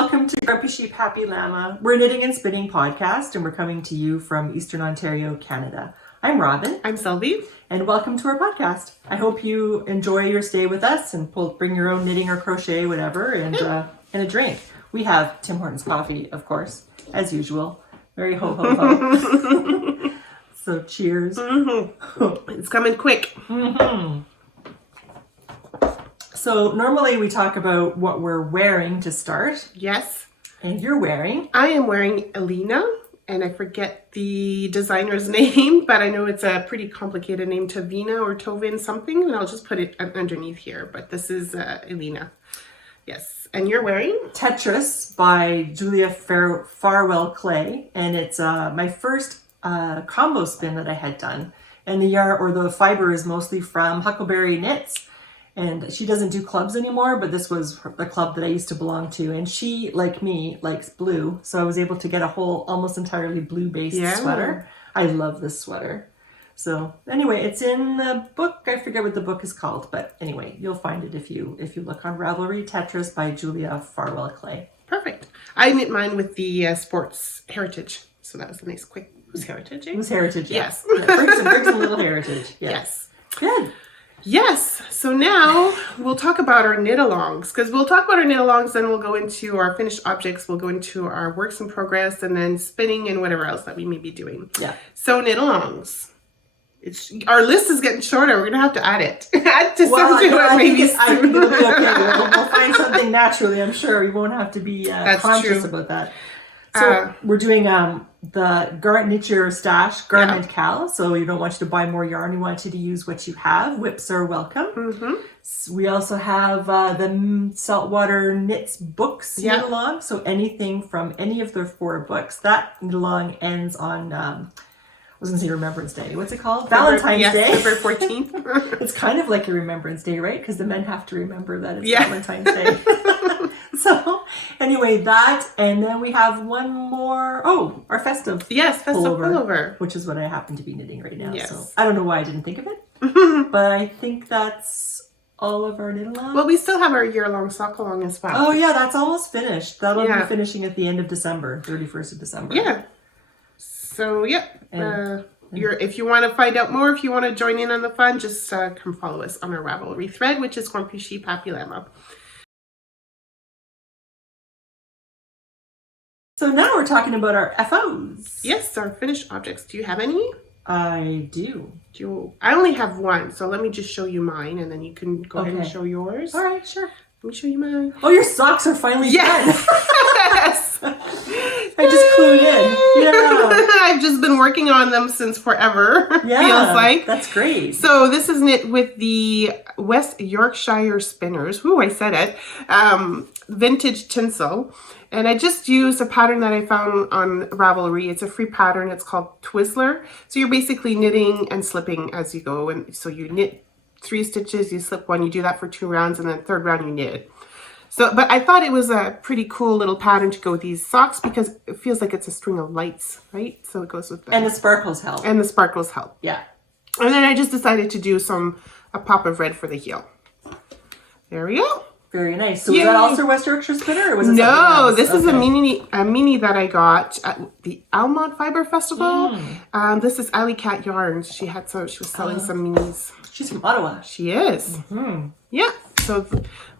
welcome to Grumpy Sheep, Happy Llama. We're a knitting and spinning podcast, and we're coming to you from Eastern Ontario, Canada. I'm Robin. I'm Sylvie. And welcome to our podcast. I hope you enjoy your stay with us and bring your own knitting or crochet, whatever, and a drink. We have Tim Hortons coffee, of course, as usual. Very ho, ho, ho. So cheers. Mm-hmm. It's coming quick. Mm-hmm. So normally we talk about what we're wearing to start. Yes. And you're wearing? I am wearing Elena, and I forget the designer's name, but I know it's a pretty complicated name, Tavina or Tovin something, and I'll just put it underneath here. But this is Elena. Yes. And you're wearing? Tetris by Julia Farwell Clay, and it's my first combo spin that I had done. And the yarn or the fiber is mostly from Huckleberry Knits. And she doesn't do clubs anymore, but this was the club that I used to belong to. And she, like me, likes blue. So I was able to get a whole, almost entirely blue-based sweater. I love this sweater. So anyway, it's in the book. I forget what the book is called. But anyway, you'll find it if you look on Ravelry. Tetris by Julia Farwell Clay. Perfect. I knit mine with the sports heritage. So that was a nice quick. Who's heritage? Who's heritage? Yes. Yeah, brings a little heritage. Yes. Good. Yes, so now we'll talk about our knit-alongs, because we'll talk about our knit-alongs, then we'll go into our finished objects, we'll go into our works in progress, and then spinning and whatever else that we may be doing. Yeah. So knit-alongs. Our list is getting shorter. We're going to have to add it. Add to something I maybe think it'll be okay. We'll find something naturally, I'm sure. We won't have to be conscious about that. So we're doing the Knit Your Stash Garment Cal. So we don't want you to buy more yarn. We want you to use what you have. Whips are welcome. Mm-hmm. So we also have the Saltwater Knits books knit along. So anything from any of their 4 books. That knit along ends on, I was going to say Remembrance Day. What's it called? Valentine's Day. February 14th. It's kind of like a Remembrance Day, right? Because the men have to remember that it's Valentine's Day. So anyway, that, and then we have one more, our festive pullover. Which is what I happen to be knitting right now. Yes. So I don't know why I didn't think of it, but I think that's all of our knit along. Well, we still have our year-long sock along as well. Oh yeah, that's almost finished. That'll be finishing at the end of December, 31st of December. Yeah. So, if you want to find out more, if you want to join in on the fun, just come follow us on our Ravelry thread, which is Grumpy Sheep, Happy Llama. So now we're talking about our FOs. Yes, our finished objects. Do you have any? I do. I only have one, so let me just show you mine, and then you can go ahead and show yours. All right, sure. Let me show you mine. Oh, your socks are finally done. Yes! I just clued in. Yeah. I've just been working on them since forever, feels like. That's great. So this is knit with the West Yorkshire Spinners. Ooh, I said it. Vintage tinsel. And I just used a pattern that I found on Ravelry. It's a free pattern. It's called Twizzler. So you're basically knitting and slipping as you go. And so you knit 3 stitches, you slip 1, you do that for 2 rounds, and then 3rd round you knit. So, but I thought it was a pretty cool little pattern to go with these socks because it feels like it's a string of lights, right? So it goes with that. And the sparkles help. And the sparkles help. Yeah. And then I just decided to do a pop of red for the heel. There we go. Very nice. So was that also West Yorkshire Spinner, or was it something No, else? this is a mini that I got at the Almont Fiber Festival. This is Alley Cat Yarns. She was selling some minis. She's from Ottawa. She is. Mm-hmm. Yeah. So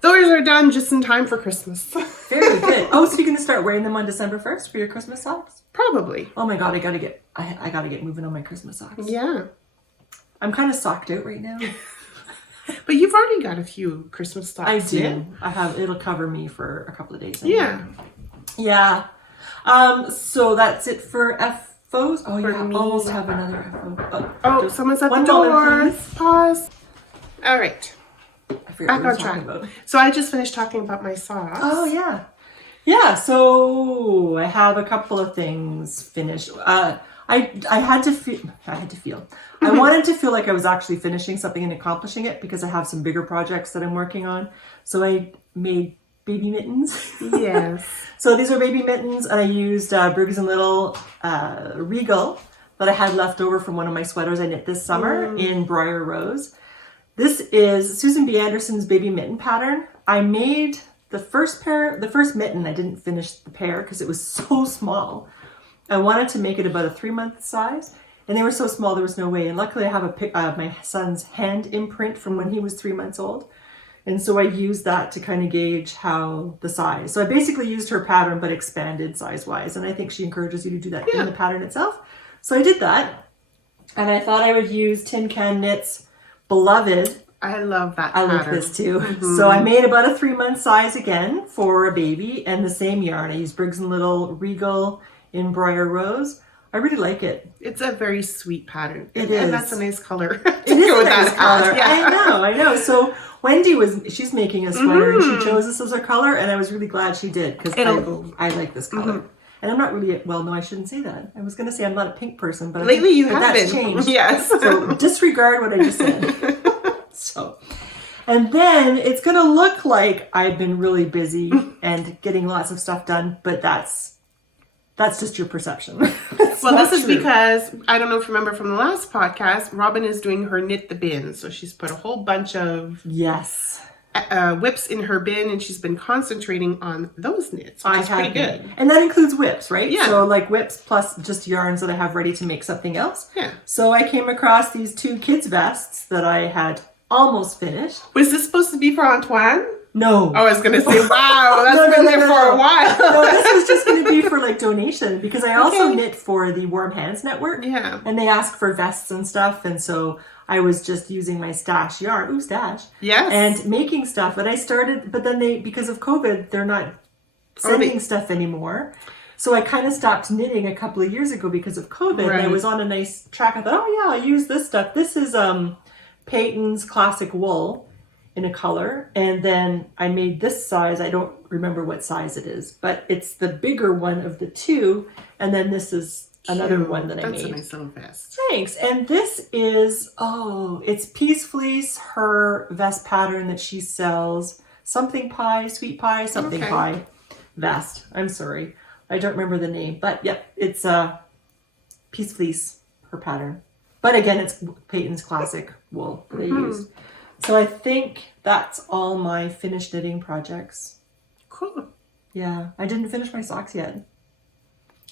those are done just in time for Christmas. Very good. Oh, so you're gonna start wearing them on December 1st for your Christmas socks? Probably. Oh my God, I gotta get moving on my Christmas socks. Yeah. I'm kind of socked out right now. But you've already got a few Christmas socks. I do. I have. It'll cover me for a couple of days. Yeah. Yeah. So that's it for FOs. Oh, you almost have another FO. Someone's at the door. Pause. All right. Back on track. So I just finished talking about my socks. Oh yeah. Yeah. So I have a couple of things finished. I had to feel. I wanted to feel like I was actually finishing something and accomplishing it because I have some bigger projects that I'm working on. So I made baby mittens. Yes. So these are baby mittens, and I used Briggs & Little Regal that I had left over from one of my sweaters I knit this summer in Briar Rose. This is Susan B. Anderson's baby mitten pattern. I made the first mitten, I didn't finish the pair because it was so small. I wanted to make it about a 3-month size, and they were so small there was no way. And luckily, I have my son's hand imprint from when he was 3 months old, and so I used that to kind of gauge how the size. So I basically used her pattern but expanded size-wise, and I think she encourages you to do that in the pattern itself. So I did that, and I thought I would use Tin Can Knits Beloved. I love that I pattern. like this too. So I made about a 3-month size again for a baby, and the same yarn. I used Briggs & Little Regal in Briar Rose. I really like it. It's a very sweet pattern. It and is. that's a nice color. It is a nice color. Yeah. I know. So Wendy she's making a sweater and she chose this as her color, and I was really glad she did because I like this color. And I'm not really, well, no, I shouldn't say that. I was going to say I'm not a pink person, but lately you have that's been. changed. Yes. So disregard what I just said. So, and then it's going to look like I've been really busy and getting lots of stuff done, but that's just your perception. Well, this is because, I don't know if you remember from the last podcast, Robin is doing her knit the bin. So she's put a whole bunch of whips in her bin, and she's been concentrating on those knits, which is pretty good. And that includes whips, right? Yeah. So like whips plus just yarns that I have ready to make something else. Yeah. So I came across these 2 kids' vests that I had almost finished. Was this supposed to be for Antoine? No. I was going to say, wow, that's been there for a while. No, this was just going to be for like donation, because I also knit for the Warm Hands Network. Yeah. And they ask for vests and stuff. And so I was just using my stash yarn. Ooh, stash. Yes. And making stuff. And I started, but then because of COVID, they're not sending stuff anymore. So I kind of stopped knitting a couple of years ago because of COVID. Right. And I was on a nice track. I thought, oh yeah, I'll use this stuff. This is Peyton's Classic Wool in a color, and then I made this size. I don't remember what size it is, but it's the bigger one of the 2, and then this is another one that I made. That's a nice little vest. Thanks. And this is, it's Peace Fleece, her vest pattern that she sells. Something pie, sweet pie, something pie vest. I'm sorry, I don't remember the name, but yep, it's Peace Fleece, her pattern. But again, it's Peyton's Classic Wool they used. So I think that's all my finished knitting projects. Cool. Yeah, I didn't finish my socks yet.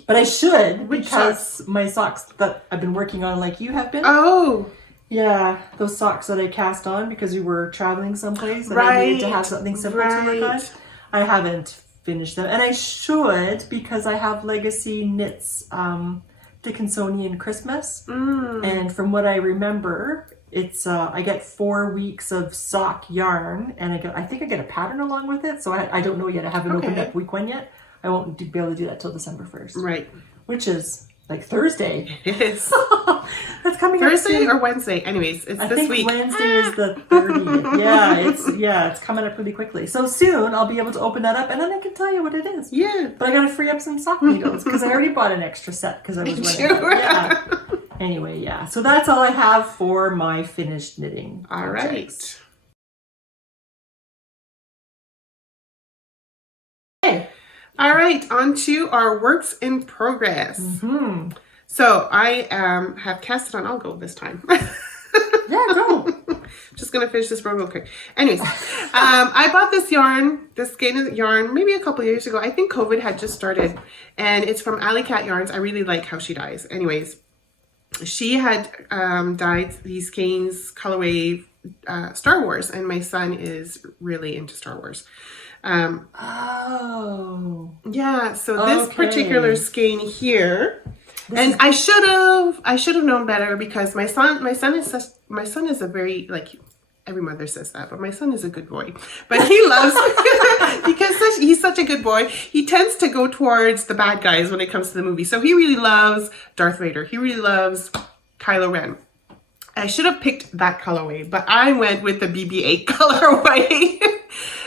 But I should, because my socks that I've been working on like you have been. Oh. Yeah, those socks that I cast on because we were traveling someplace and I needed to have something simple to work on. I haven't finished them. And I should, because I have Legacy Knits Dickinsonian Christmas. And from what I remember, it's I get 4 weeks of sock yarn, and I think I get a pattern along with it. So I don't know yet. I haven't opened up week 1 yet. I won't be able to do that till December 1st. Right. Which is like Thursday. It is. That's coming Thursday up soon. or Wednesday. Anyways, it's this week. I think Wednesday is the 30th. It's coming up really quickly. So soon I'll be able to open that up, and then I can tell you what it is. Yeah. But I got to free up some sock needles because I already bought an extra set because I was running out. Yeah. Anyway, yeah. So that's all I have for my finished knitting projects. Okay. All right, on to our works in progress. So I have cast it on. I'll go this time. Yeah, go. Just gonna finish this real quick. Anyways, I bought this yarn, this skein of yarn, maybe a couple years ago. I think COVID had just started, and it's from Alley Cat Yarns. I really like how she dyes. Anyways, she had dyed these skeins colorway Star Wars, and my son is really into Star Wars. Yeah, so this particular skein here, and I should have known better, because my son is a very, like, every mother says that, but my son is a good boy. But he loves, because he's such a good boy, he tends to go towards the bad guys when it comes to the movie. So he really loves Darth Vader. He really loves Kylo Ren. I should have picked that colorway, but I went with the BB-8 colorway.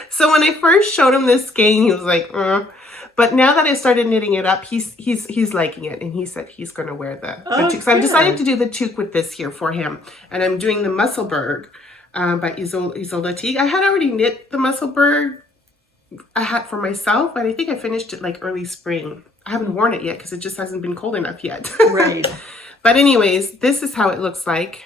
So when I first showed him this skein, he was like, But now that I started knitting it up, he's liking it, and he said he's going to wear the toque. So I'm deciding to do the toque with this here for him, and I'm doing the Musselburgh by Isolde Teague. I had already knit the Musselburgh I had for myself, but I think I finished it like early spring. I haven't worn it yet because it just hasn't been cold enough yet. Right. But anyways, this is how it looks like.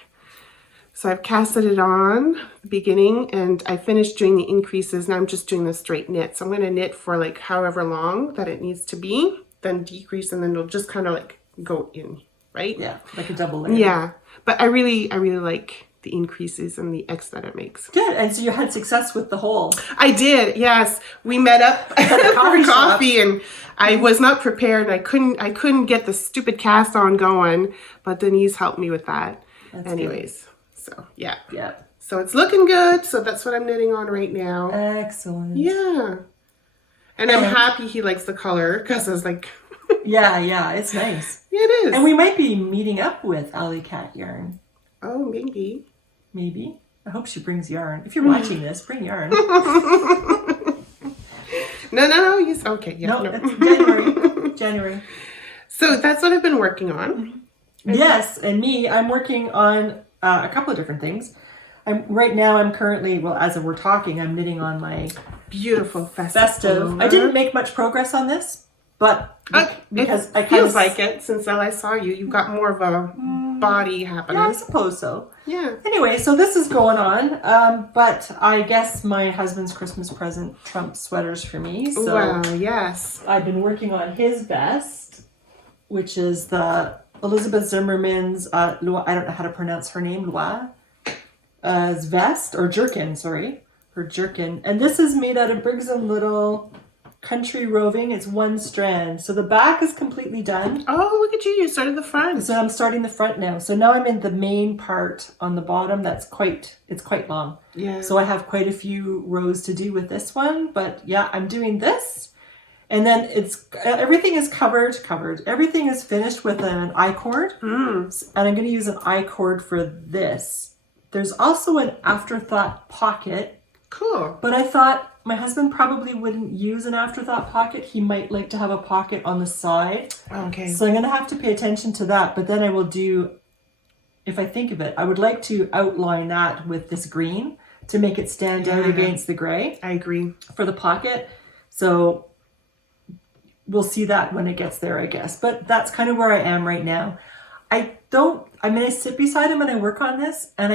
So I've casted it on the beginning and I finished doing the increases. Now I'm just doing the straight knit. So I'm going to knit for like however long that it needs to be, then decrease, and then it'll just kind of like go in, right? Yeah, like a double layer. Yeah. But I really like the increases and the X that it makes. Good. And so you had success with the hole. I did, yes. We met up for coffee and I was not prepared. I couldn't get the stupid cast on going, but Denise helped me with that. That's anyways. Good. So yeah. Yeah. So it's looking good. So that's what I'm knitting on right now. Excellent. Yeah. And I'm happy he likes the color because I was like... yeah, it's nice. Yeah, it is. And we might be meeting up with Alley Cat yarn. Oh, maybe. Maybe. I hope she brings yarn. If you're watching this, bring yarn. No. Yes. Okay. Yeah. No, it's January. So that's what I've been working on. Yes, and I'm working on a couple of different things. I'm currently, well, as we're talking, I'm knitting on my beautiful festive. I didn't make much progress on this, but because it feels like it since I saw you. You've got more of a body happening. Yeah, I suppose so. Yeah. Anyway, so this is going on, but I guess my husband's Christmas present trumps sweaters for me. So well, yes. I've been working on his vest, which is the Elizabeth Zimmerman's, I don't know how to pronounce her name, vest, or jerkin, sorry. Her jerkin. And this is made out of Briggs & Little Country Roving. It's one strand. So the back is completely done. Oh, look at you. You started the front. So I'm starting the front now. So now I'm in the main part on the bottom. It's quite long. Yeah. So I have quite a few rows to do with this one. But yeah, I'm doing this. And then everything is covered. Everything is finished with an I-cord. And I'm going to use an I-cord for this. There's also an afterthought pocket. Cool. But I thought my husband probably wouldn't use an afterthought pocket. He might like to have a pocket on the side. Okay. So I'm going to have to pay attention to that. But then I will do, if I think of it, I would like to outline that with this green to make it stand out against the gray. I agree. For the pocket. So we'll see that when it gets there, I guess. But that's kind of where I am right now. I sit beside him and I work on this, and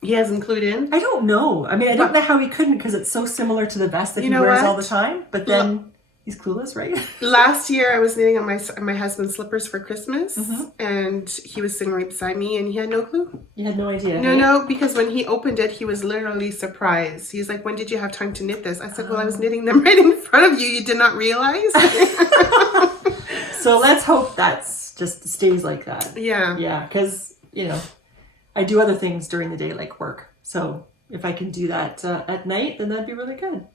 He hasn't clued in? I don't know. I mean, I don't know how he couldn't, because it's so similar to the vest that he wears all the time. But then he's clueless, right? Last year I was knitting on my husband's slippers for Christmas, and he was sitting right beside me, and he had no clue. You had no idea. No, because when he opened it, he was literally surprised. He's like, "When did you have time to knit this?" I said, "Well, I was knitting them right in front of you. You did not realize." So let's hope that's just stays like that. Yeah. Yeah, because I do other things during the day, like work. So if I can do that at night, then that'd be really good.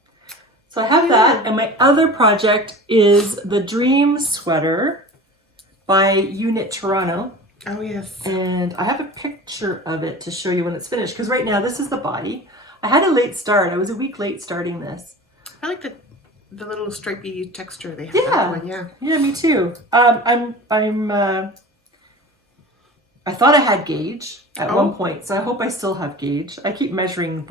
So I have that. And my other project is the Dream Sweater by Unit Toronto. Oh, yes. And I have a picture of it to show you when it's finished. Because right now, this is the body. I had a late start. I was a week late starting this. I like the little stripy texture they have. Yeah, me too. I thought I had gauge at one point, so I hope I still have gauge. I keep measuring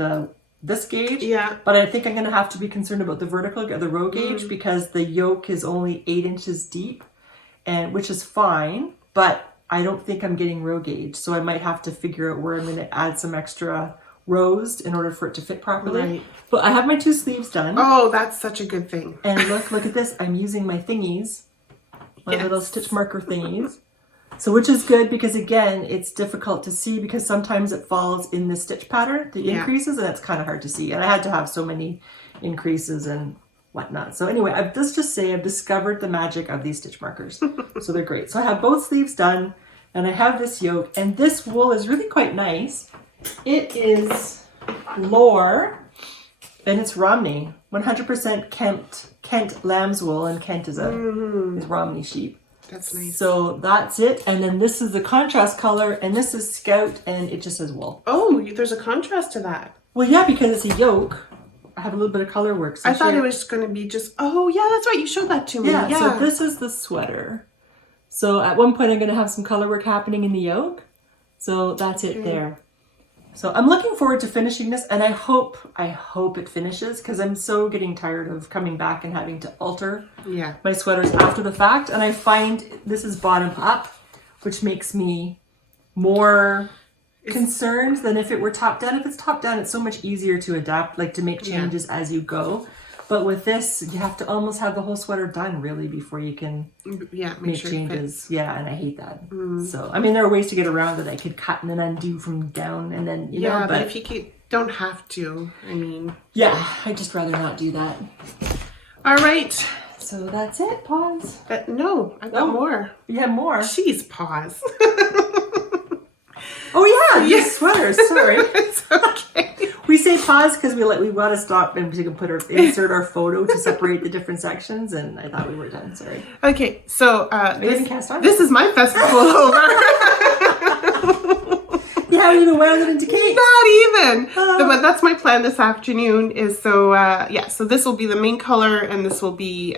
this gauge, but I think I'm going to have to be concerned about the row gauge, because the yoke is only 8 inches deep, and which is fine, but I don't think I'm getting row gauge, so I might have to figure out where I'm going to add some extra rows in order for it to fit properly. Right. But I have my 2 sleeves done. Oh, that's such a good thing. And look at this. I'm using my thingies, my little stitch marker thingies. So which is good, because again, it's difficult to see because sometimes it falls in the stitch pattern, the increases, and it's kind of hard to see. And I had to have so many increases and whatnot. So anyway, let's just say I've discovered the magic of these stitch markers. So they're great. So I have both sleeves done, and I have this yoke, and this wool is really quite nice. It is Lore, and it's Romney, 100% Kent lamb's wool, and Kent is Romney sheep. That's nice. So that's it. And then this is the contrast color, and this is Scout, and it just says wool. Oh, there's a contrast to that. Well, yeah, because it's a yoke. I have a little bit of color work. So I thought it was going to be just, oh, yeah, that's right. You showed that to me. Yeah, so this is the sweater. So at one point, I'm going to have some color work happening in the yoke. So that's it there. So I'm looking forward to finishing this, and I hope it finishes, because I'm so getting tired of coming back and having to alter my sweaters after the fact. And I find this is bottom up, which makes me more concerned than if it were top down. If it's top down, it's so much easier to adapt, like to make changes as you go. But with this, you have to almost have the whole sweater done really before you can make sure changes. Yeah, and I hate that. So, I mean, there are ways to get around it. I could cut and then undo from down and then, you know. But if you don't have to, I mean. Yeah, I'd just rather not do that. All right. So that's it. Pause. No, I've got more. You have more? Jeez, pause. Oh yeah, yes, sweaters. Sorry. It's okay. We say pause because we want to stop and we can insert our photo to separate the different sections, and I thought we were done. Sorry. Okay, so this is my festival over. You haven't even wound it into cake. Not even. But that's my plan this afternoon. Is so so this will be the main color, and this will be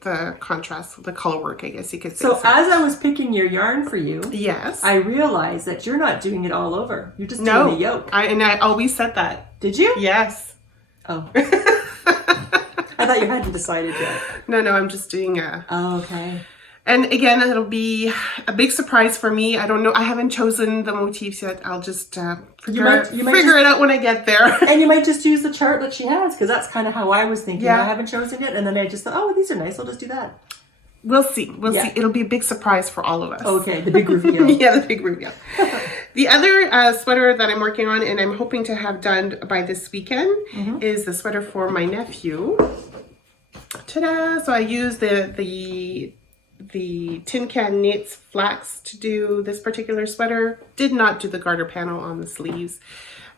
the contrast, the color work, I guess you could say. So as I was picking your yarn for you, yes, I realized that you're not doing it all over. You're just doing the yoke. I always said that. Did you? Yes. Oh. I thought you hadn't decided yet. No, I'm just doing Oh, okay. And again, it'll be a big surprise for me. I don't know. I haven't chosen the motifs yet. I'll just figure it out when I get there. And you might just use the chart that she has, because that's kind of how I was thinking. Yeah. I haven't chosen it, and then I just thought, oh, these are nice. I'll just do that. We'll see. We'll see. It'll be a big surprise for all of us. Okay, the big reveal. Yeah, the big reveal. The other sweater that I'm working on, and I'm hoping to have done by this weekend, is the sweater for my nephew. Ta-da! So I used the Tin Can Knits flax to do this particular sweater. Did not do the garter panel on the sleeves.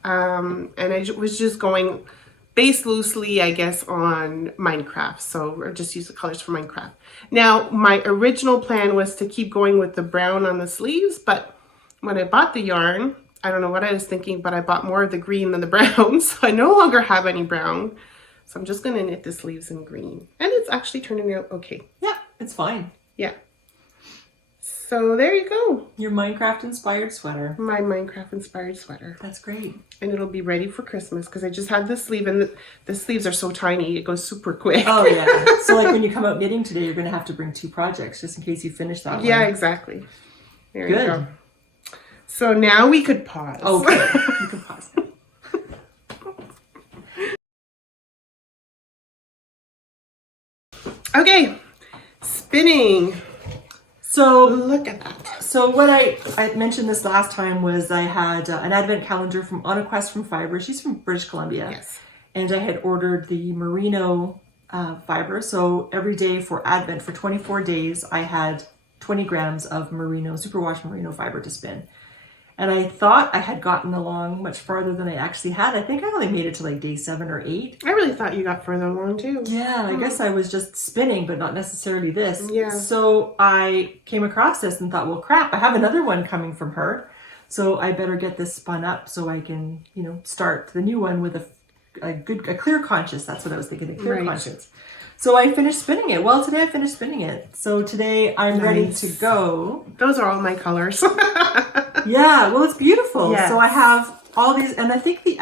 And I was just going based loosely, I guess, on Minecraft. So I just use the colors for Minecraft. Now, my original plan was to keep going with the brown on the sleeves, but when I bought the yarn, I don't know what I was thinking, but I bought more of the green than the brown. So I no longer have any brown. So I'm just going to knit the sleeves in green. And it's actually turning out okay. Yeah, it's fine. Yeah. So there you go. Your Minecraft-inspired sweater. My Minecraft-inspired sweater. That's great. And it'll be ready for Christmas because I just had this sleeve, and the sleeves are so tiny, it goes super quick. Oh, yeah. So like when you come out knitting today, you're going to have to bring 2 projects just in case you finish that one. Yeah, exactly. There Good. you go. So now we could pause. Okay. You can pause now. Okay. Spinning. So look at that. So what I mentioned this last time was I had an advent calendar on a quest from Fibre. She's from British Columbia. Yes. And I had ordered the merino fibre. So every day for Advent, for 24 days, I had 20 grams of merino, superwash merino fibre to spin. And I thought I had gotten along much farther than I actually had. I think I only made it to like day 7 or 8. I really thought you got further along too. Yeah, I guess I was just spinning, but not necessarily this. Yeah. So I came across this and thought, well, crap, I have another one coming from her. So I better get this spun up so I can, start the new one with a clear conscience. That's what I was thinking, a clear conscience. So I finished spinning it. Well, today I finished spinning it. So today I'm ready to go. Those are all my colors. Yeah, well, it's beautiful. Yes. So I have all these, and I think we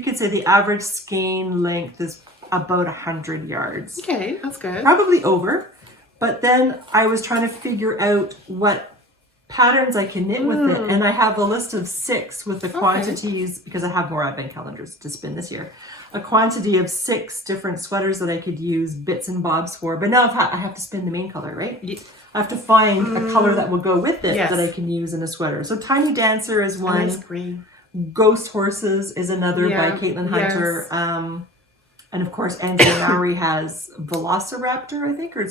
could say the average skein length is about 100 yards. Okay, that's good. Probably over. But then I was trying to figure out what patterns I can knit with it. And I have a list of 6 with the quantities, because I have more advent calendars to spin this year. A quantity of 6 different sweaters that I could use bits and bobs for. But now I have to spin the main color, right? Yeah. I have to find a color that will go with it Yes. that I can use in a sweater. So Tiny Dancer is one. Nice green. Ghost Horses is another by Caitlin Hunter. Yes. And of course, Anishinaabe has Velociraptor, I think, or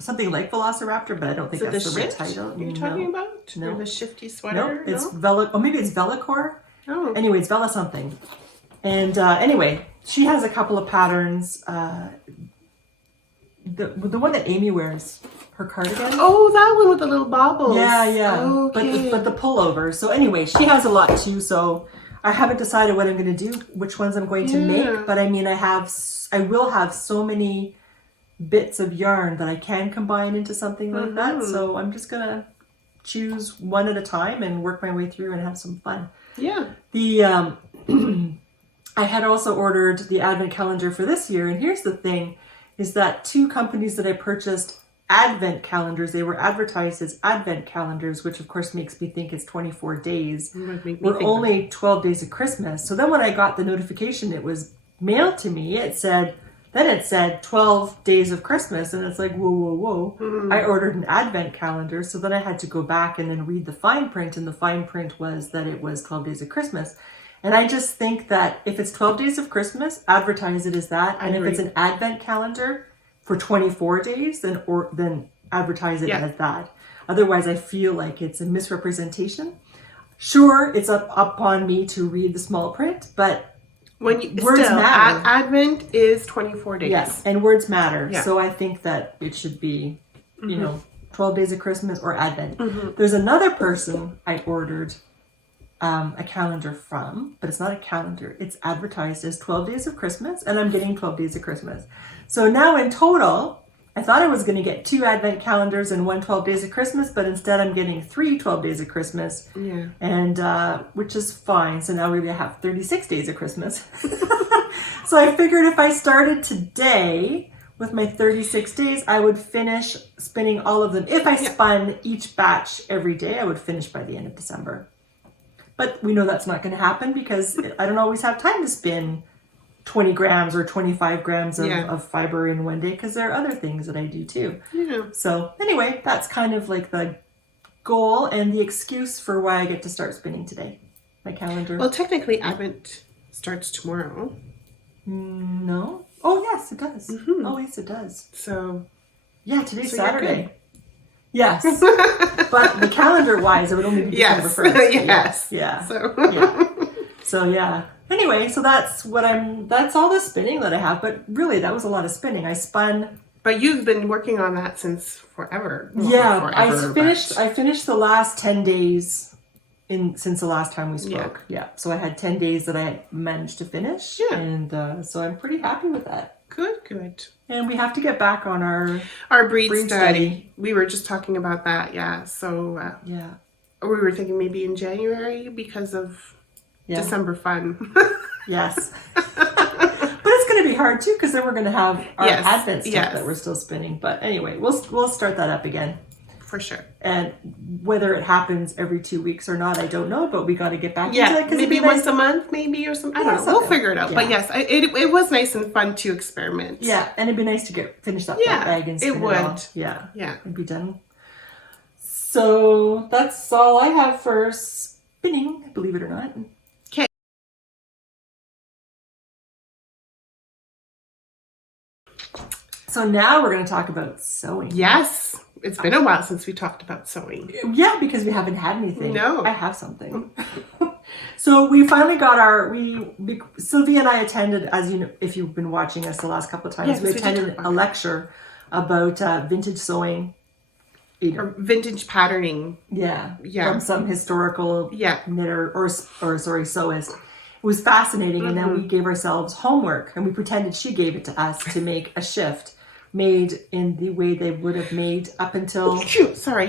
something like Velociraptor, but I don't think So that's the right shift title. you're talking about? No. Or the shifty sweater? No, it's maybe it's Velicor. Oh. Anyway, it's Vela something. And anyway, she has a couple of patterns. The one that Amy wears, her cardigan. Oh, that one with the little bobbles. Yeah. Okay. But the pullover. So anyway, she has a lot too. So I haven't decided what I'm going to do, which ones I'm going to make. But I mean, I will have so many bits of yarn that I can combine into something like that. So I'm just going to choose one at a time and work my way through and have some fun. Yeah. The I had also ordered the advent calendar for this year, and here's the thing, is that 2 companies that I purchased Advent calendars. They were advertised as Advent calendars, which of course makes me think it's 24 days. We're only 12 days of Christmas. So then when I got the notification, it was mailed to me. It said 12 days of Christmas. And it's like, whoa, whoa, whoa. Mm-hmm. I ordered an Advent calendar. So then I had to go back and then read the fine print. And the fine print was that it was 12 days of Christmas. And I just think that if it's 12 days of Christmas, advertise it as that. And if it's an Advent calendar for 24 days, then advertise it as that. Otherwise, I feel like it's a misrepresentation. Sure, it's upon me to read the small print, but words matter. Advent is 24 days. Yes, and words matter. Yeah. So I think that it should be, 12 days of Christmas or Advent. Mm-hmm. There's another person I ordered a calendar from, but it's not a calendar. It's advertised as 12 days of Christmas, and I'm getting 12 days of Christmas. So now in total, I thought I was going to get 2 Advent calendars and 1 12 days of Christmas, but instead I'm getting 3 12 days of Christmas, and which is fine. So now we're going to have 36 days of Christmas. So I figured if I started today with my 36 days, I would finish spinning all of them. If I spun each batch every day, I would finish by the end of December. But we know that's not going to happen because I don't always have time to spin 20 grams or 25 grams of fiber in one day because there are other things that I do too. Yeah. So anyway, that's kind of like the goal and the excuse for why I get to start spinning today. My calendar. Well, technically Advent starts tomorrow. No. Oh, yes, it does. Mm-hmm. Oh, yes, it does. So, yeah, today's Saturday. Yes. But the calendar-wise, it would only be December 1st. Yes. Yeah. So, yeah. Anyway, so that's all the spinning that I have. But really, that was a lot of spinning. I spun. But you've been working on that since forever. Well, I finished the last 10 days since the last time we spoke. Yeah. So I had 10 days that I managed to finish. Yeah. And so I'm pretty happy with that. Good. And we have to get back on our breed study. We were just talking about that, So we were thinking maybe in January because of December fun. Yes. But it's going to be hard too because then we're going to have our Advent stuff that we're still spinning. But anyway, we'll start that up again. For sure. And whether it happens every 2 weeks or not, I don't know, but we got to get back into it. Maybe once a month, maybe, or something. I don't know. We'll figure it out. Yeah. But yes, it was nice and fun to experiment. Yeah, and it'd be nice to finish that bag and spin it all. Yeah. It'd be done. So that's all I have for spinning, believe it or not. Okay. So now we're going to talk about sewing. Yes. It's been a while since we talked about sewing. Yeah, because we haven't had anything. No. I have something. So we finally got Sylvia and I attended, as you know, if you've been watching us the last couple of times, we attended a lecture about vintage sewing. Or vintage patterning. Yeah. From some historical knitter or sewist. It was fascinating. And then we gave ourselves homework and we pretended she gave it to us to make a shift made in the way they would have made up until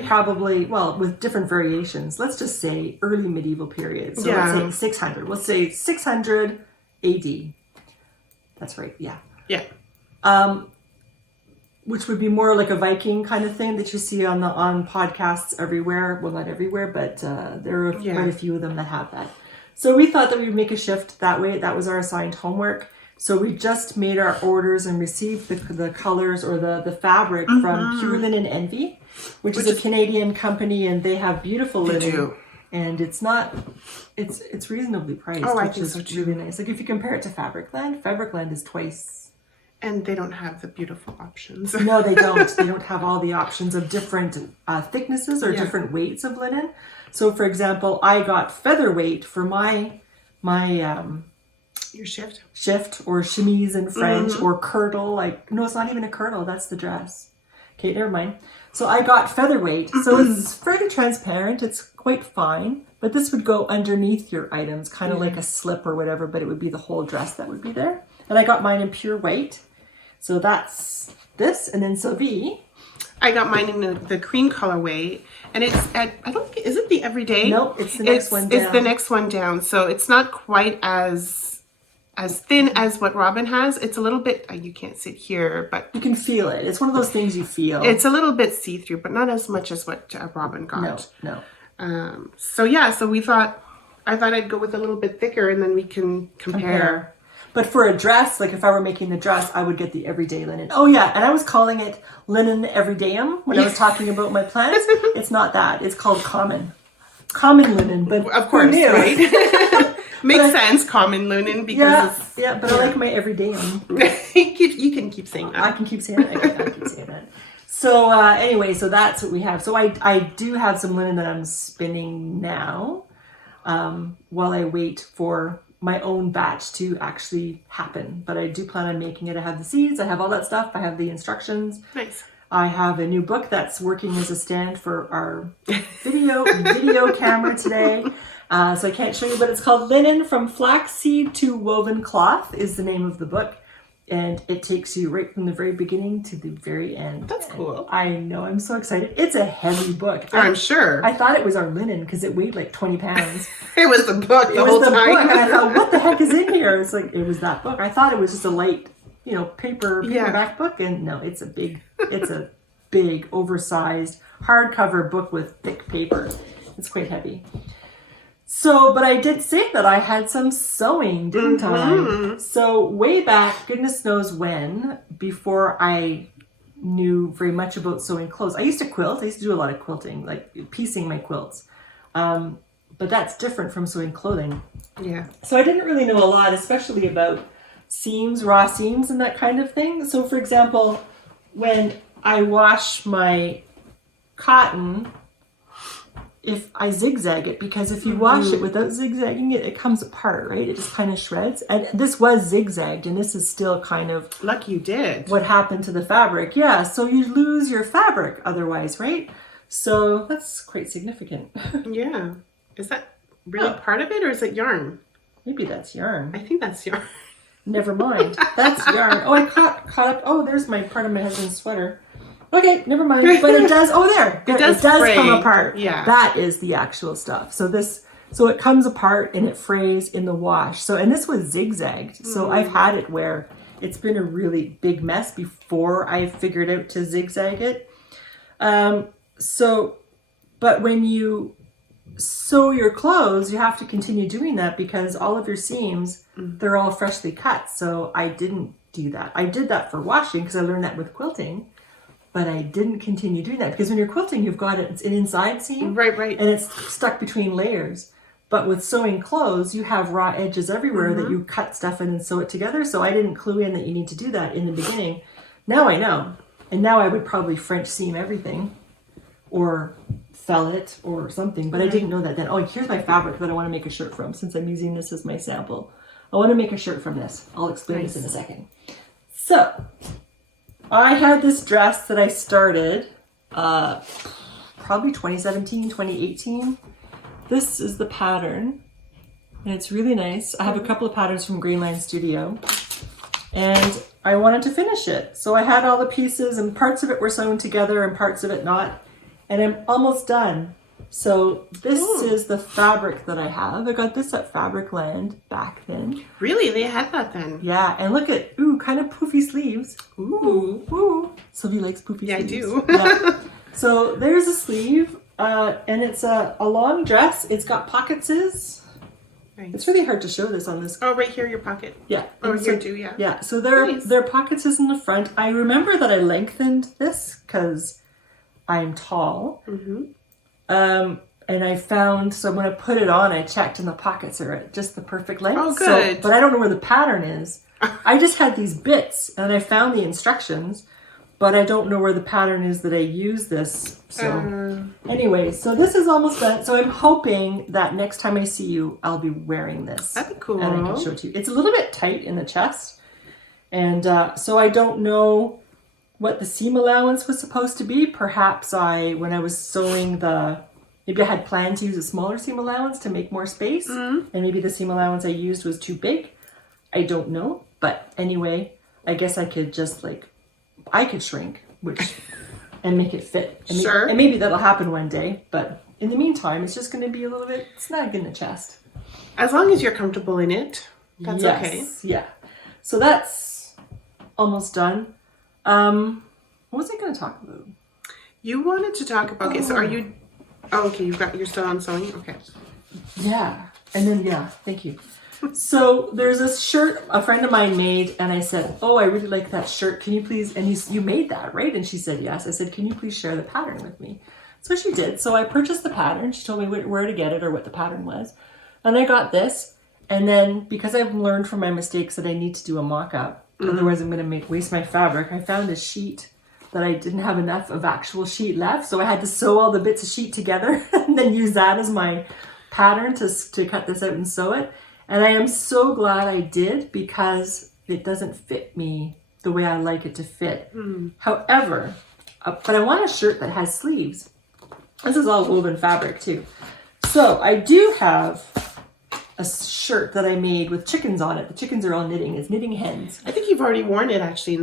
probably, with different variations. Let's just say early medieval period. So let's say 600. Let's say 600 AD. That's right. Yeah. Yeah. Which would be more like a Viking kind of thing that you see on podcasts everywhere. Well, not everywhere, but there are quite a few of them that have that. So we thought that we'd make a shift that way. That was our assigned homework. So we just made our orders and received the colors or the fabric from Pure Linen Envy, which is a Canadian company, and they have beautiful linen. And it's reasonably priced, which is really nice. Like if you compare it to Fabricland is twice. And they don't have the beautiful options. No, they don't. They don't have all the options of different thicknesses or different weights of linen. So for example, I got featherweight for my your shift or chemise in French or kirtle. No, it's not even a kirtle. That's the dress. Okay, never mind. So I got featherweight. So it's fairly transparent. It's quite fine. But this would go underneath your items, kind of like a slip or whatever, but it would be the whole dress that would be there. And I got mine in pure white. So that's this. And then Sylvie. I got mine in the cream colorway. And it's is it the everyday? Nope, it's the next one down. It's the next one down. So it's not quite as as thin as what Robin has. It's a little bit, you can't sit here, but You can feel it. It's one of those things you feel. it's a little bit see-through, but not as much as what Robin got. No. So I thought I'd go with a little bit thicker, and then we can compare. But for a dress, like if I were making the dress, I would get the everyday linen. Oh yeah, and I was calling it linen everydayum when I was talking about my plants. It's not that. It's called common linen. But Of course, right? Makes sense, common linen, because but I like my everydayum. you can keep saying that. I can keep saying that. I can keep saying that. So anyway, so that's what we have. So I do have some linen that I'm spinning now, while I wait for my own batch to actually happen. But I do plan on making it. I have the seeds, I have all that stuff, I have the instructions. Nice. I have a new book that's working as a stand for our video camera today. So I can't show you, but it's called Linen from Flaxseed to Woven Cloth is the name of the book. And it takes you right from the very beginning to the very end. That's cool. And I know, I'm so excited. It's a heavy book. I'm sure. I thought it was our linen because it weighed like 20 pounds. It was the book the It whole was the time. book, and I thought, what the heck is in here? It's like, it was that book. I thought it was just a light, paperback book, and no, it's a big, oversized, hardcover book with thick paper. It's quite heavy. So, but I did say that I had some sewing, didn't I? So way back, goodness knows when, before I knew very much about sewing clothes. I used to quilt. I used to do a lot of quilting, like piecing my quilts. But that's different from sewing clothing. Yeah. So I didn't really know a lot, especially about seams, raw seams, and that kind of thing. So for example, when I wash my cotton, if I zigzag it, because if you wash it without zigzagging it, it comes apart, right? It just kind of shreds. And this was zigzagged, and this is still kind of Lucky you did. what happened to the fabric. Yeah, so you lose your fabric otherwise, right? So that's quite significant. Yeah. Is that really part of it, or is it yarn? Maybe that's yarn. I think that's yarn. Never mind. That's yarn. Oh, I caught up. Oh, there's my part of my husband's sweater. Okay, never mind. But it does. Oh, there. It does fray. Come apart. Yeah. That is the actual stuff. So it comes apart and it frays in the wash. So, and this was zigzagged. So I've had it where it's been a really big mess before I figured out to zigzag it. But when you sew your clothes, you have to continue doing that because all of your seams, they're all freshly cut. So I didn't do that. I did that for washing because I learned that with quilting. But I didn't continue doing that because when you're quilting, you've got it's an inside seam. Right. And it's stuck between layers. But with sewing clothes, you have raw edges everywhere that you cut stuff in and sew it together. So I didn't clue in that you need to do that in the beginning. Now I know. And now I would probably French seam everything or fell it or something. But I didn't know that then. Oh, here's my fabric that I want to make a shirt from since I'm using this as my sample. I want to make a shirt from this. I'll explain this in a second. So I had this dress that I started probably 2017, 2018. This is the pattern, and it's really nice. I have a couple of patterns from Greenland Studio, and I wanted to finish it. So I had all the pieces, and parts of it were sewn together and parts of it not, and I'm almost done. So this is the fabric that I have. I got this at Fabricland back then. Really? They had that then? Yeah, and look at, kind of poofy sleeves. Ooh. Sylvie likes poofy sleeves. Yeah, I do. Yeah. So there's a sleeve, and it's a long dress. It's got pocketses. Nice. It's really hard to show this on this. Oh, right here, your pocket. Yeah. Oh, And here too, yeah. Yeah, so there are pocketses in the front. I remember that I lengthened this because I'm tall. And I found, so when I put it on, I checked and the pockets are at just the perfect length. Oh, good. But I don't know where the pattern is. I just had these bits and I found the instructions, but I don't know where the pattern is that I use this. So anyway, so this is almost done. So I'm hoping that next time I see you, I'll be wearing this. That'd be cool. And I can show it to you. It's a little bit tight in the chest. And so I don't know what the seam allowance was supposed to be. Perhaps when I was sewing maybe I had planned to use a smaller seam allowance to make more space. And maybe the seam allowance I used was too big. I don't know. But anyway, I guess I could just I could shrink, and make it fit. And and maybe that'll happen one day. But in the meantime, it's just going to be a little bit snug in the chest. As long as you're comfortable in it. That's okay. Yeah. So that's almost done. What was I going to talk about? You wanted to talk about, okay, so are you, oh, okay, you're still on sewing? Okay. Yeah. And then, thank you. So there's this shirt a friend of mine made, and I said, oh, I really like that shirt. Can you please, and you made that, right? And she said, yes. I said, can you please share the pattern with me? So she did. So I purchased the pattern. She told me where to get it or what the pattern was. And I got this. And then because I've learned from my mistakes that I need to do a mock-up, otherwise I'm going to waste my fabric, I found a sheet that I didn't have enough of actual sheet left. So I had to sew all the bits of sheet together and then use that as my pattern to cut this out and sew it. And I am so glad I did, because it doesn't fit me the way I like it to fit. However, but I want a shirt that has sleeves. This is all woven fabric too. So I do have a shirt that I made with chickens on it. The chickens are all knitting. It's knitting hens. I think you've already worn it actually in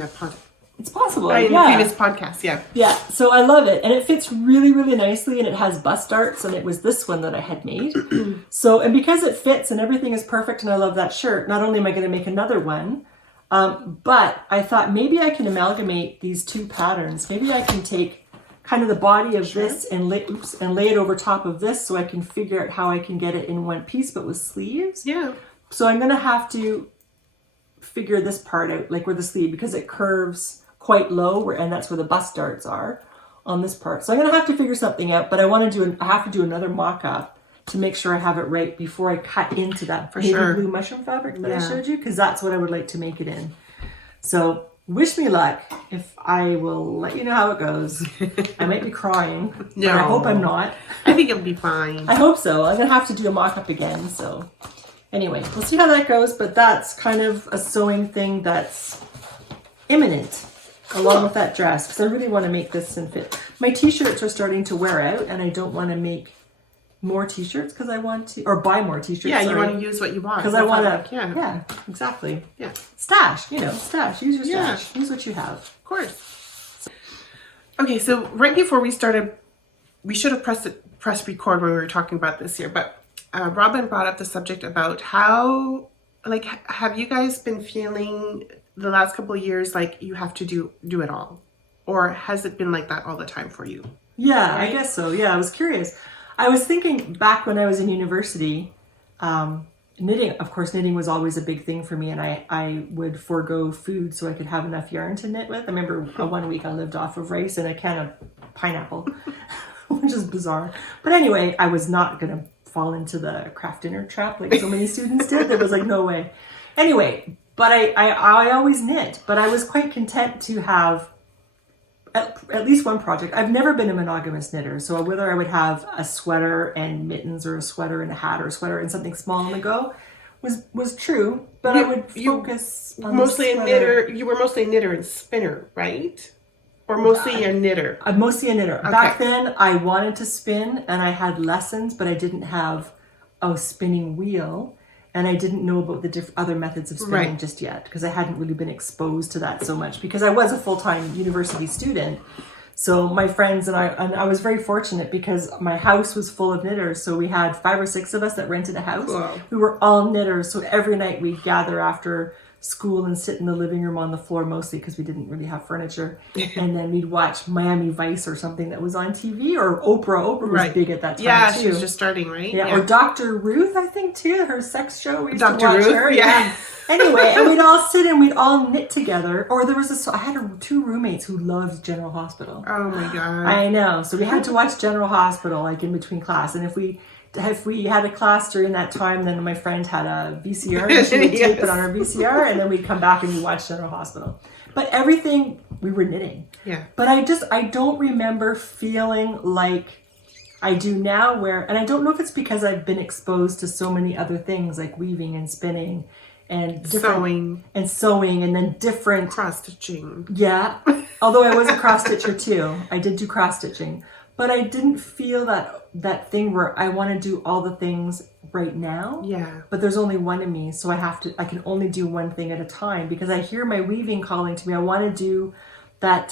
a podcast. It's possible. In the previous podcast, yeah. Yeah, so I love it. And it fits really, really nicely, and it has bust darts, and it was this one that I had made. So, and because it fits and everything is perfect and I love that shirt, not only am I going to make another one, but I thought maybe I can amalgamate these two patterns. Maybe I can take kind of the body of this and lay it over top of this, so I can figure out how I can get it in one piece but with sleeves. Yeah. So I'm going to have to figure this part out, like where the sleeve, because it curves quite low, and that's where the bust darts are on this part. So I'm going to have to figure something out, but I have to do another mock-up to make sure I have it right before I cut into that navy blue mushroom fabric that I showed you, because that's what I would like to make it in. So wish me luck. If I will let you know how it goes. I might be crying, but I hope I'm not. I think it'll be fine. I hope so. I'm going to have to do a mock-up again, so anyway, we'll see how that goes, but that's kind of a sewing thing that's imminent, along with that dress, because I really want to make this and fit. My t-shirts are starting to wear out, and I don't want to make more t-shirts because I want to, or buy more t-shirts. Yeah, you want to use what you want. Because I want to, yeah, exactly. Yeah. Stash, stash. Use your stash. Use what you have. Of course. Okay, so right before we started, we should have pressed record when we were talking about this here, but Robin brought up the subject about how, like, have you guys been feeling the last couple of years like you have to do it all, or has it been like that all the time for you? Yeah, right? I guess so. Yeah, I was curious. I was thinking back when I was in university, knitting. Of course, knitting was always a big thing for me, and I would forego food so I could have enough yarn to knit with. I remember one week I lived off of rice and a can of pineapple, which is bizarre. But anyway, I was not gonna fall into the craft dinner trap like so many students did. There was like no way. Anyway. But I always knit, but I was quite content to have at least one project. I've never been a monogamous knitter, so whether I would have a sweater and mittens or a sweater and a hat or a sweater and something small on the go was true, but I would focus on mostly a knitter. You were mostly a knitter and spinner, right? Or mostly a knitter? I'm mostly a knitter. Okay. Back then, I wanted to spin, and I had lessons, but I didn't have a spinning wheel. And I didn't know about the other methods of spinning just yet, because I hadn't really been exposed to that so much, because I was a full-time university student. So my friends and I was very fortunate because my house was full of knitters. So we had 5 or 6 of us that rented a house. Wow. We were all knitters. So every night we'd gather after school and sit in the living room on the floor, mostly because we didn't really have furniture. And then we'd watch Miami Vice or something that was on TV, or Oprah. Oprah was big at that time, yeah, too. She was just starting, right? Yeah, or Dr. Ruth, I think, too. Her sex show. We used Dr. to watch Ruth, her. yeah. Anyway, and we'd all sit and we'd all knit together. Or there was I had 2 roommates who loved General Hospital. Oh my God. I know. So we had to watch General Hospital like in between class. And if we had a class during that time, then my friend had a VCR and she would tape it on her VCR, and then we'd come back and we'd watch General Hospital. But everything we were knitting. Yeah. But I don't remember feeling like I do now, and I don't know if it's because I've been exposed to so many other things like weaving and spinning and sewing and then different cross stitching. Yeah. Although I was a cross stitcher too. I did do cross stitching. But I didn't feel that thing where I want to do all the things right now. Yeah. But there's only one of me, so I can only do one thing at a time, because I hear my weaving calling to me. I want to do that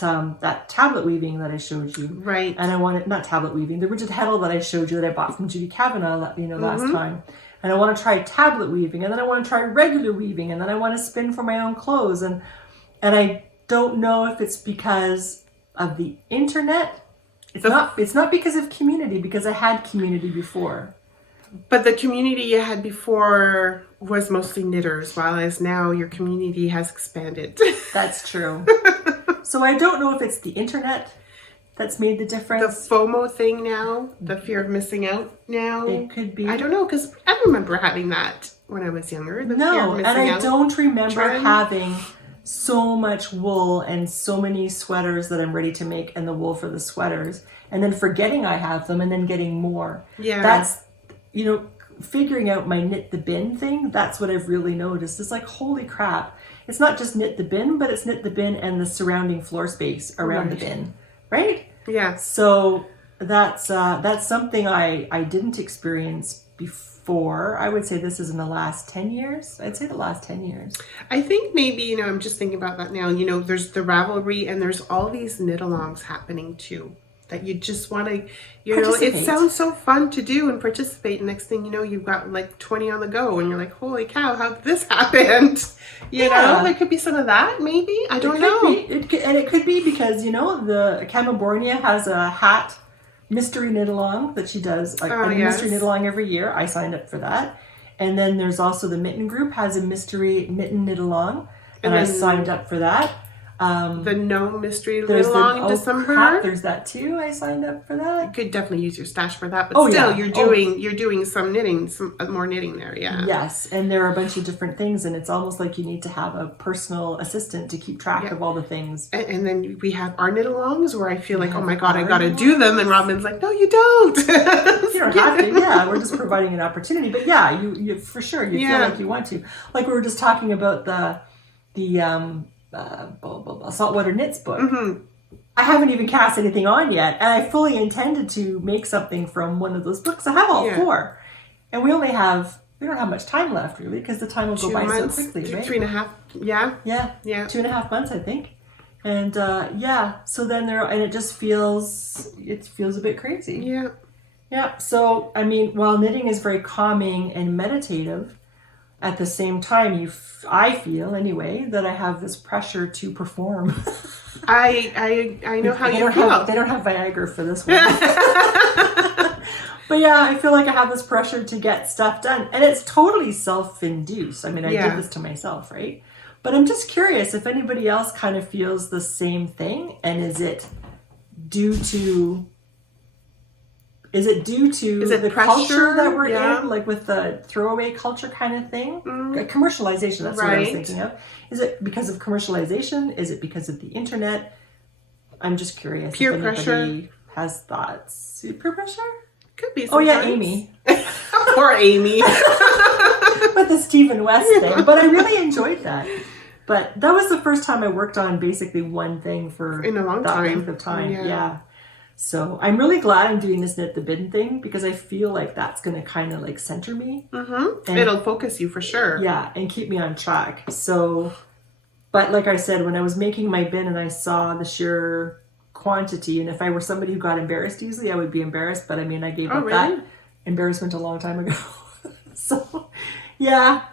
tablet weaving that I showed you. Right. And I wanted, not tablet weaving, the rigid heddle that I showed you that I bought from Judy Kavanaugh, last time. and I want to try tablet weaving, and then I want to try regular weaving, and then I want to spin for my own clothes. And I don't know if it's because of the internet. It's not because of community, because I had community before. But the community you had before was mostly knitters, whereas now your community has expanded. That's true. So I don't know if it's the internet that's made the The difference. FOMO thing now, the fear of missing out now. It could be. I don't know, because I remember having that when I was younger. The fear No, of and missing I out. don't remember trend. having so much wool and so many sweaters that I'm ready to make, and the wool for the sweaters, and then forgetting I have them and then getting more. Yeah. That's, figuring out my knit the bin thing. That's what I've really noticed. It's like, holy crap. It's not just knit the bin, but it's knit the bin and the surrounding floor space around the bin, right? Yeah. So that's something I didn't experience before. I would say this is in the last 10 years. I'd say the last 10 years. I think maybe, I'm just thinking about that now. There's the Ravelry and there's all these knit-alongs happening too. That you just want to, it sounds so fun to do and participate. And next thing you know, you've got like 20 on the go and you're like, holy cow, how did this happen? You know, there could be some of that maybe. I don't know. It could be because, the Camabornia has a hat mystery knit along that she does, like a mystery knit along every year. I signed up for that. And then there's also the Mitten group has a mystery mitten knit along, and I signed up for that. The No Mystery Knit Along in December. Crap, there's that too. I signed up for that. You could definitely use your stash for that, but still, you're doing some knitting, some more knitting there. Yeah. Yes, and there are a bunch of different things, and it's almost like you need to have a personal assistant to keep track of all the things. And then we have our knit-alongs where I feel like, oh my god, I got to do them, and Robin's like, no, you don't. You don't have to. Yeah, we're just providing an opportunity. But yeah, you for sure you feel like you want to. Like we were just talking about the Saltwater Knits book. Mm-hmm. I haven't even cast anything on yet, and I fully intended to make something from one of those books. I have all 4, and we don't have much time left really, because the time will go by so quickly, right? 3.5, yeah, 2.5 months, I think. And so then and it just feels a bit crazy. Yeah. So I mean, while knitting is very calming and meditative, at the same time, I feel anyway that I have this pressure to perform. I know how you feel. They don't have Viagra for this one. But yeah, I feel like I have this pressure to get stuff done, and it's totally self-induced. I mean, I did this to myself, right? But I'm just curious if anybody else kind of feels the same thing, and is it due to the culture that we're in, like with the throwaway culture kind of thing? Like commercialization, that's what I was thinking of. Is it because of commercialization? Is it because of the internet? I'm just curious. Peer if pressure anybody has thoughts. Peer pressure? Could be. Sometimes. Oh yeah, Amy. Poor Amy. With the Stephen West thing. But I really enjoyed that. But that was the first time I worked on basically one thing for in a long length of time. Yeah. So I'm really glad I'm doing this knit the bin thing, because I feel like that's going to kind of like center me. Mm-hmm. It'll focus you for sure. Yeah, and keep me on track. So, but like I said, when I was making my bin and I saw the sheer quantity, and if I were somebody who got embarrassed easily, I would be embarrassed. But I mean, I gave up that embarrassment a long time ago. So, yeah,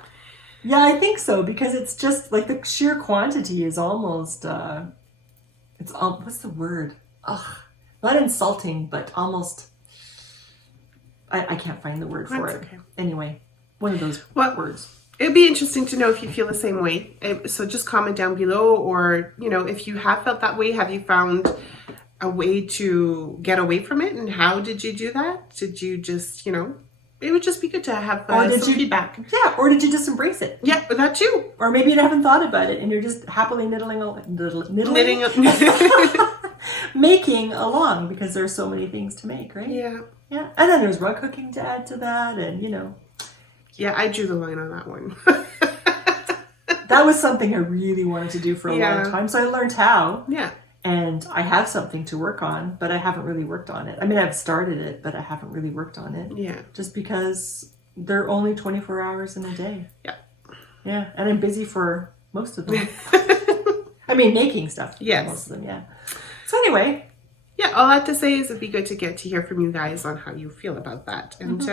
I think so, because it's just like the sheer quantity is almost, what's the word? Ugh. Not insulting, but almost, I can't find the word for it. Okay. Anyway, one of those words. It'd be interesting to know if you feel the same way. So just comment down below, or, if you have felt that way, have you found a way to get away from it? And how did you do that? Did you just, it would just be good to have some feedback. Yeah, or did you just embrace it? Yeah, that too. Or maybe you haven't thought about it and you're just happily knitting making along, because there's so many things to make, right? Yeah. And then there's rug hooking to add to that, and Yeah, I drew the line on that one. That was something I really wanted to do for a long time, so I learned how. Yeah. And I have something to work on, but I haven't really worked on it. I mean, I've started it, but I haven't really worked on it. Yeah. Just because they're only 24 hours in a day. Yeah. Yeah, and I'm busy for most of them. I mean, making stuff. Yes. Most of them, yeah. So anyway. Yeah, all I have to say is it'd be good to get to hear from you guys on how you feel about that. And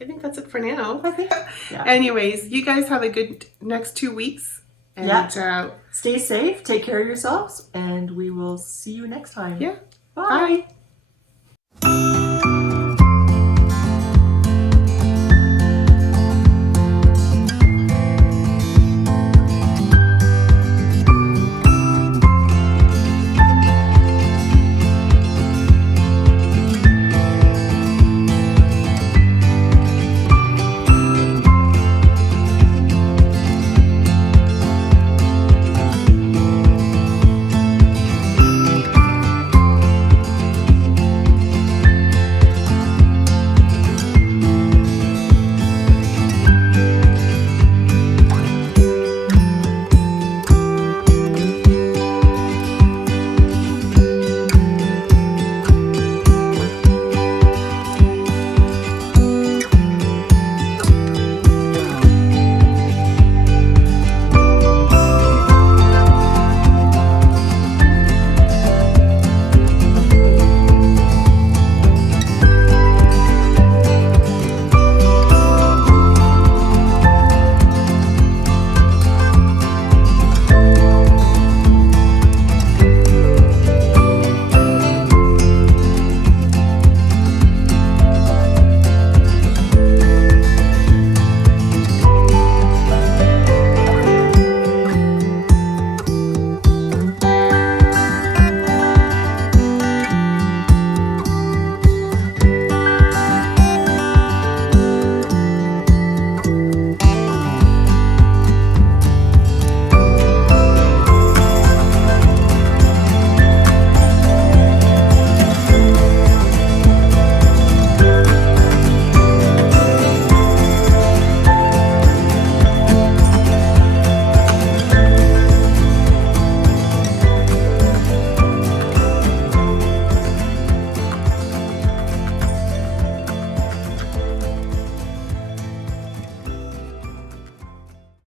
I think that's it for now. I think. Yeah. Anyways, you guys have a good next 2 weeks. And Yeah. Stay safe, take care of yourselves, and we will see you next time. Yeah. Bye. Bye.